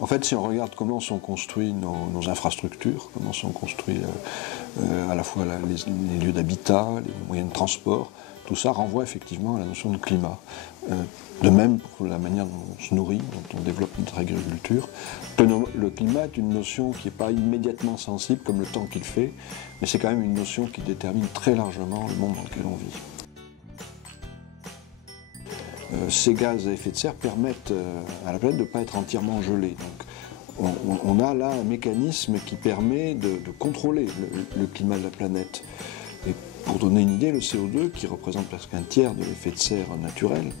En fait, si on regarde comment sont construites nos infrastructures, comment sont construits à la fois les lieux d'habitat, les moyens de transport, tout ça renvoie effectivement à la notion de climat. De même pour la manière dont on se nourrit, dont on développe notre agriculture. Le climat est une notion qui n'est pas immédiatement sensible comme le temps qu'il fait, mais c'est quand même une notion qui détermine très largement le monde dans lequel on vit. Ces gaz à effet de serre permettent à la planète de ne pas être entièrement gelée. Donc, on a là un mécanisme qui permet de contrôler le climat de la planète. Et pour donner une idée, le CO2, qui représente presque un tiers de l'effet de serre naturel,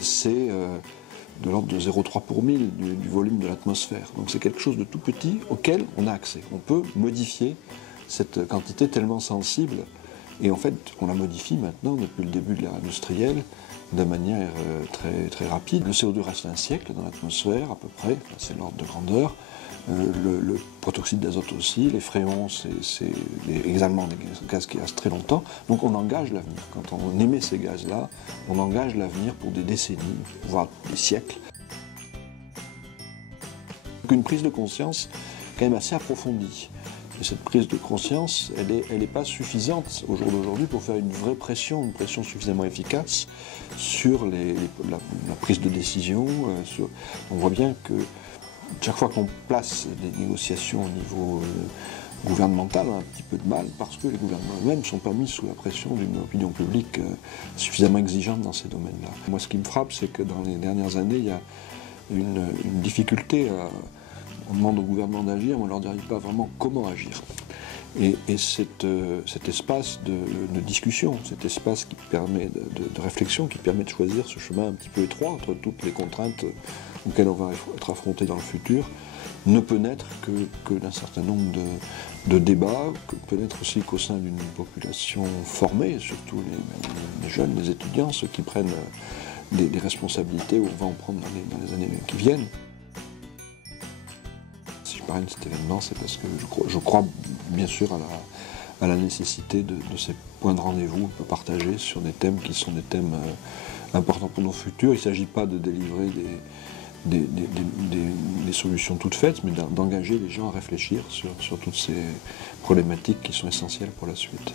c'est de l'ordre de 0,3 pour 1000 du volume de l'atmosphère. Donc c'est quelque chose de tout petit auquel on a accès. On peut modifier cette quantité tellement sensible. Et en fait, on la modifie maintenant, depuis le début de l'ère industrielle, de manière très rapide. Le CO2 reste un siècle dans l'atmosphère, à peu près, c'est l'ordre de grandeur. Le protoxyde d'azote aussi, les fréons, c'est également des gaz qui restent très longtemps. Donc on engage l'avenir. Quand on émet ces gaz-là, on engage l'avenir pour des décennies, voire des siècles. Donc une prise de conscience quand même assez approfondie. Et cette prise de conscience, elle n'est pas suffisante au jour d'aujourd'hui pour faire une vraie pression, une pression suffisamment efficace sur la prise de décision. On voit bien que chaque fois qu'on place des négociations au niveau gouvernemental, on a un petit peu de mal parce que les gouvernements eux-mêmes ne sont pas mis sous la pression d'une opinion publique suffisamment exigeante dans ces domaines-là. Moi, ce qui me frappe, c'est que dans les dernières années, il y a une difficulté on demande au gouvernement d'agir, mais on ne leur dit pas vraiment comment agir. Et cet espace de discussion, cet espace qui permet de réflexion, qui permet de choisir ce chemin un petit peu étroit entre toutes les contraintes auxquelles on va être affronté dans le futur, ne peut naître que d'un certain nombre de débats, que peut naître aussi qu'au sein d'une population formée, surtout les jeunes, les étudiants, ceux qui prennent des responsabilités, ou on va en prendre dans les années qui viennent. Si je parle de cet événement, c'est parce que je crois bien sûr à la nécessité de ces points de rendez-vous un peu partagés sur des thèmes qui sont des thèmes importants pour nos futurs. Il ne s'agit pas de délivrer des solutions toutes faites, mais d'engager les gens à réfléchir sur toutes ces problématiques qui sont essentielles pour la suite.